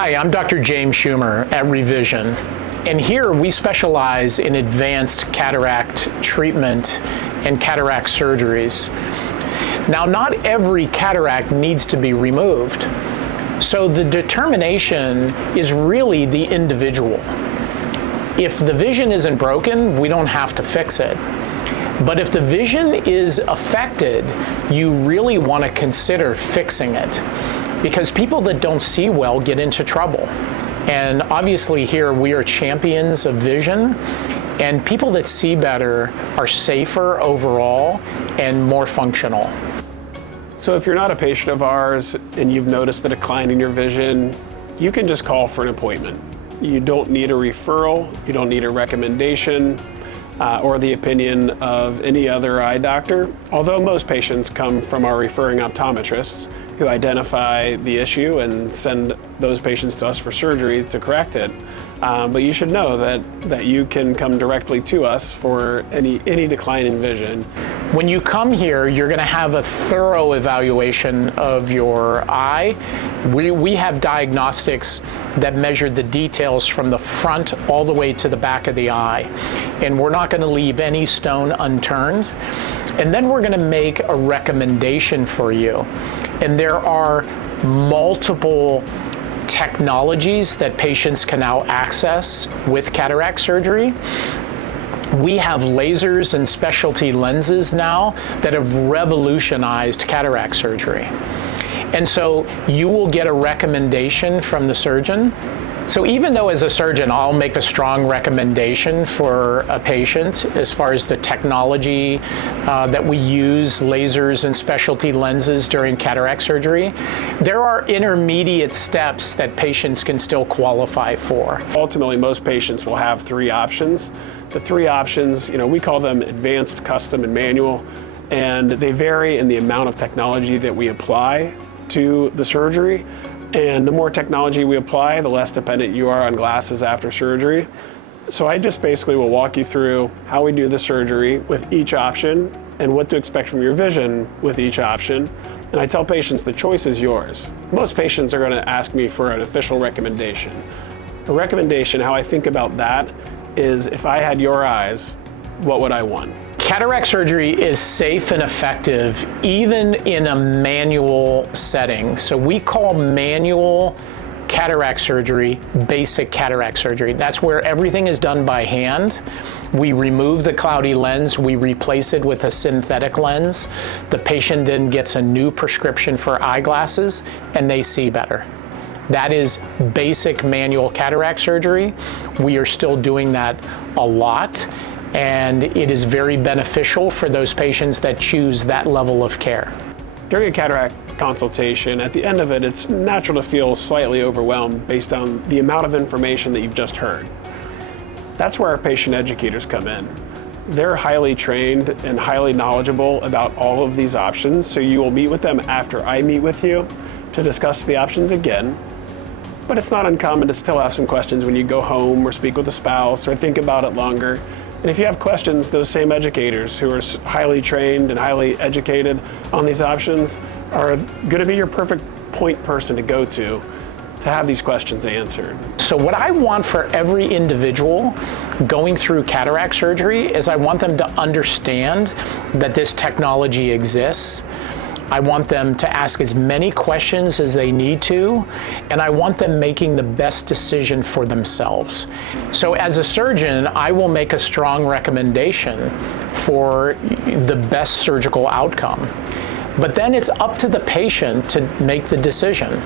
Hi, I'm Dr. James Schumer at Revision, and here we specialize in advanced cataract treatment and cataract surgeries. Now, not every cataract needs to be removed, so the determination is really the individual. If the vision isn't broken, we don't have to fix it. But if the vision is affected, you really want to consider fixing it, because people that don't see well get into trouble. And obviously here we are champions of vision, and people that see better are safer overall and more functional. So if you're not a patient of ours and you've noticed a decline in your vision, you can just call for an appointment. You don't need a referral, you don't need a recommendation, or the opinion of any other eye doctor, although most patients come from our referring optometrists who identify the issue and send those patients to us for surgery to correct it. But you should know that you can come directly to us for any decline in vision. When you come here, you're going to have a thorough evaluation of your eye. We have diagnostics that measure the details from the front all the way to the back of the eye. And we're not going to leave any stone unturned. And then we're going to make a recommendation for you. And there are multiple technologies that patients can now access with cataract surgery. We have lasers and specialty lenses now that have revolutionized cataract surgery. And so you will get a recommendation from the surgeon. So even though as a surgeon, I'll make a strong recommendation for a patient as far as the technology that we use, lasers and specialty lenses during cataract surgery, there are intermediate steps that patients can still qualify for. Ultimately, most patients will have three options. The three options, we call them advanced, custom, and manual, and they vary in the amount of technology that we apply to the surgery. And the more technology we apply, the less dependent you are on glasses after surgery. So I just basically will walk you through how we do the surgery with each option and what to expect from your vision with each option. And I tell patients the choice is yours. Most patients are going to ask me for an official recommendation. A recommendation, how I think about that, is if I had your eyes, what would I want? Cataract surgery is safe and effective even in a manual setting. So we call manual cataract surgery basic cataract surgery. That's where everything is done by hand. We remove the cloudy lens, we replace it with a synthetic lens. The patient then gets a new prescription for eyeglasses and they see better. That is basic manual cataract surgery. We are still doing that a lot, and it is very beneficial for those patients that choose that level of care. During a cataract consultation, at the end of it, it's natural to feel slightly overwhelmed based on the amount of information that you've just heard. That's where our patient educators come in. They're highly trained and highly knowledgeable about all of these options, so you will meet with them after I meet with you to discuss the options again. But it's not uncommon to still have some questions when you go home or speak with a spouse or think about it longer. And if you have questions, those same educators who are highly trained and highly educated on these options are going to be your perfect point person to go to have these questions answered. So what I want for every individual going through cataract surgery is I want them to understand that this technology exists. I want them to ask as many questions as they need to, and I want them making the best decision for themselves. So as a surgeon, I will make a strong recommendation for the best surgical outcome. But then it's up to the patient to make the decision.